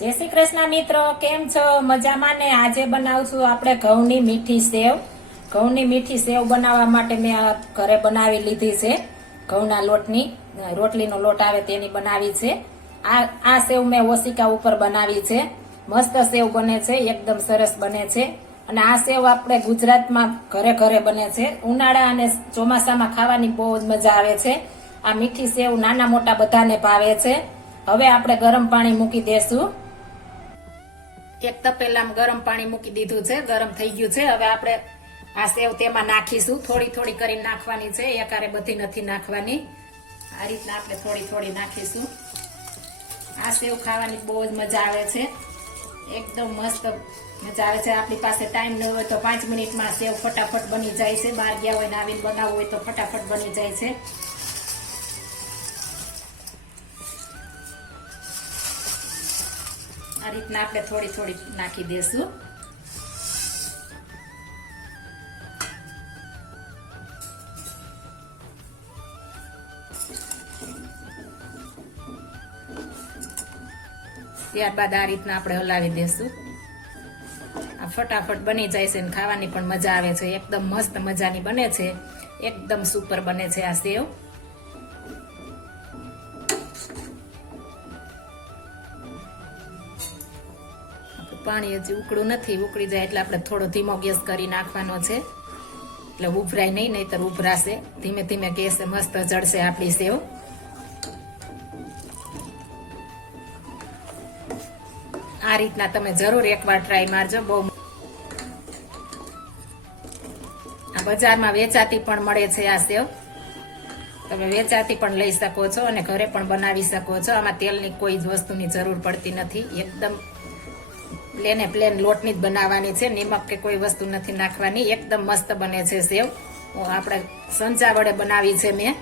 જય શ્રી કૃષ્ણ મિત્રો, કેમ છો? મજામાં ને? આજે બનાવશું આપણે ઘઉંની મીઠી સેવ. ઘઉંની મીઠી સેવ બનાવવા માટે મેં ઘરે બનાવી લીધી છે. ઘઉંના લોટની, રોટલીનો લોટ આવે તેની બનાવી છે. આ સેવ મેં ઓશિકા ઉપર બનાવી છે. મસ્ત સેવ બને છે, એકદમ સરસ બને છે. અને આ સેવ આપણે ગુજરાતમાં ઘરે ઘરે બને છે. ઉનાળા અને ચોમાસામાં ખાવાની બહુ જ મજા આવે છે. આ મીઠી સેવ નાના મોટા બધાને ભાવે છે. હવે આપણે ગરમ પાણી મૂકી દેશું. એક તપેલામાં ગરમ પાણી મૂકી દીધું છે, ગરમ થઈ ગયું છે. હવે આપણે આ સેવ તેમાં નાખીશું. થોડી થોડી કરીને નાખવાની છે, એકારે બધી નથી નાખવાની. આ રીતના આપણે થોડી થોડી નાખીશું. આ સેવ ખાવાની બહુ જ મજા આવે છે, એકદમ મસ્ત મજા આવે છે. આપણી પાસે ટાઈમ ન હોય તો 5 મિનિટમાં સેવ ફટાફટ બની જાય છે. બહાર ગયા હોય ને આવીને બનાવવું હોય તો ફટાફટ બની જાય છે. આ રીતના આપણે થોડી થોડી નાખી દેશું. ત્યારબાદ આ રીતના આપણે હલાવી દેશું. આ ફટાફટ બની જાય છે અને ખાવાની પણ મજા આવે છે. એકદમ મસ્ત મજાની બને છે, એકદમ સુપર બને છે આ સેવ. પાણી હજી ઉકળું નથી, ઉકળી જાય એટલે આપણે થોડો ધીમો ગેસ કરી નાખવાનો છે, એટલે ઉભરાય નહીં, નહીતર ઉભરાશે. ધીમે ધીમે ગેસે મસ્ત જળશે આપણી સેવ. આ રીતના તમે જરૂર એકવાર ટ્રાય મારજો. બહુ આ બજારમાં વેચાતી પણ મળે છે આ સેવ. તમે વેચાતી પણ લઈ શકો છો અને ઘરે પણ બનાવી શકો છો. આમાં તેલની કોઈ જ વસ્તુની જરૂર પડતી નથી. એકદમ પ્લેન લોટની જ બનાવવાની છે, નિમક કે કોઈ વસ્તુ નથી નાખવાની. એકદમ મસ્ત બને છે સેવ. આપણે સંચા વડે બનાવી છે મેં,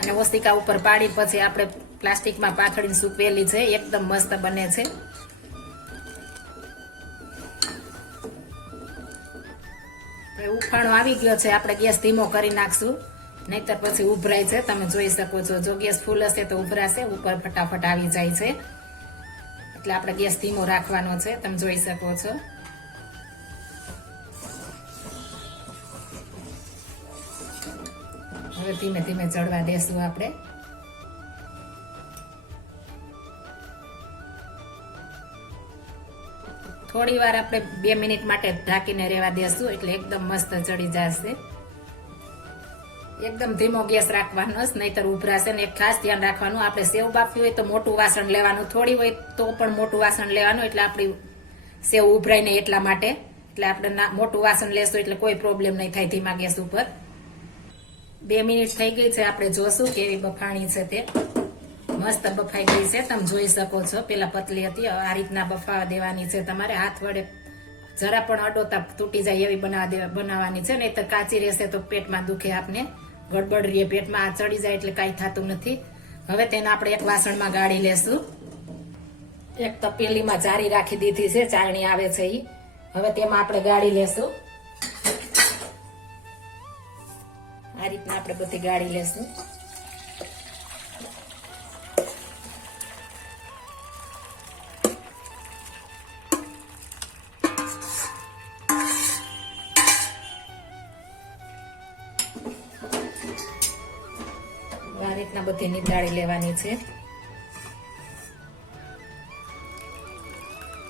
અને ઓશિકા ઉપર પાડી પછી આપણે પ્લાસ્ટિકમાં પાથરીને સૂકવેલી છે. એકદમ મસ્ત બને છે. ઉફાણો આવી ગયો છે, આપણે ગેસ ધીમો કરી નાખશું, નહીતર પછી ઉભરાય છે. તમે જોઈ શકો છો, જો ગેસ ફૂલ હશે તો ઉભરાશે, ઉપર ફટાફટ આવી જાય છે. એટલે આપણે ગેસ ધીમો રાખવાનો છે, તમે જોઈ શકો છો. હવે ધીમે ધીમે ચડવા દેશું આપણે. થોડી વાર આપણે 2 મિનિટ માટે ઢાંકીને રહેવા દેશું, એટલે એકદમ મસ્ત ચડી જશે. એકદમ ધીમો ગેસ રાખવાનો, નહીતર ઉભરાશે. ને એક ખાસ ધ્યાન રાખવાનું, આપણે સેવ બાફવી હોય તો મોટું વાસણ લેવાનું, થોડી હોય તો પણ મોટું વાસણ લેવાનું, એટલે આપણી સેવ ઉભરાય નહીં એટલા માટે. એટલે આપણે મોટું વાસણ લેશું એટલે કોઈ પ્રોબ્લેમ નહીં થાય ધીમા ગેસ ઉપર. 2 મિનિટ થઈ ગઈ છે, આપણે જોશું કેવી બફાણી છે તે. મસ્ત બફાઈ ગઈ છે, તમે જોઈ શકો છો. પેલા પતલી હતી, આ રીતના બફાવા દેવાની છે તમારે. હાથ વડે જરા પણ અડોતા તૂટી જાય એવી બનાવવાની છે, નહીતર કાચી રહેશે તો પેટમાં દુખે આપને, ગડબડ રહે પેટમાં. આ ચડી જાય એટલે કાંઈ થતું નથી. હવે તેને આપણે એક વાસણમાં ગાળી લેશું. એક તપેલીમાં જારી રાખી દીધી છે, ચાળણી આવે છે એ. હવે તેમાં આપણે ગાળી લેશું. આ રીતના આપણે બધી ગાળી લેશું. આ રીતના બધી નીતાળી લેવાની છે.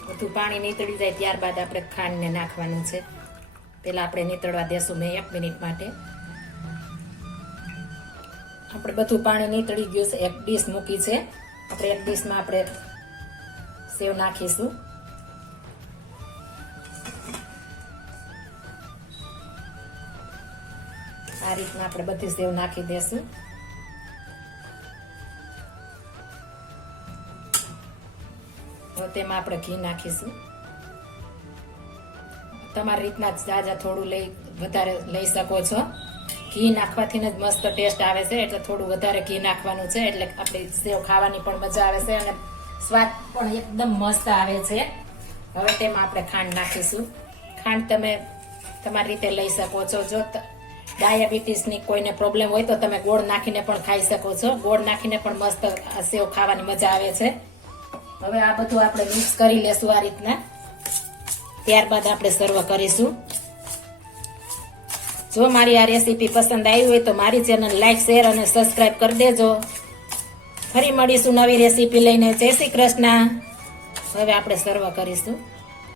બધું પાણી નીતળી જાય ત્યારબાદ આપણે ખાંડને નાખવાનું છે. પેલા આપણે નીતળવા દેશું મેં 1 મિનિટ માટે. આપણે બધું પાણી નીતળી ગયું છે. એક ડીશ મૂકી છે, આપણે એક ડીશમાં આપણે સેવ નાખીશું. આ રીતના આપણે બધી સેવ નાખી દેશું. હવે તેમાં આપણે ઘી નાખીશું. તમારી રીતના જાજા થોડું વધારે લઈ શકો છો. ઘી નાખવાથી જ મસ્ત ટેસ્ટ આવે છે, એટલે થોડું વધારે ઘી નાખવાનું છે, એટલે આપણી સેવ ખાવાની પણ મજા આવે છે અને સ્વાદ પણ એકદમ મસ્ત આવે છે. હવે તેમાં આપણે ખાંડ નાખીશું. ખાંડ તમે તમારી રીતે લઈ શકો છો. જો ડાયાબિટીસની કોઈને પ્રોબ્લેમ હોય તો તમે ગોળ નાખીને પણ ખાઈ શકો છો. ગોળ નાખીને પણ મસ્ત સેવ ખાવાની મજા આવે છે. હવે આ બધું આપણે મિક્સ કરી લેશું આ રીતના. ત્યારબાદ આપણે સર્વ કરીશું. જો મારી આ રેસીપી પસંદ આવી હોય તો મારી ચેનલ લાઈક, શેર અને સબસ્ક્રાઈબ કરી દેજો. ફરી મળીશું નવી રેસીપી લઈને. જય શ્રી કૃષ્ણ. હવે આપણે સર્વ કરીશું.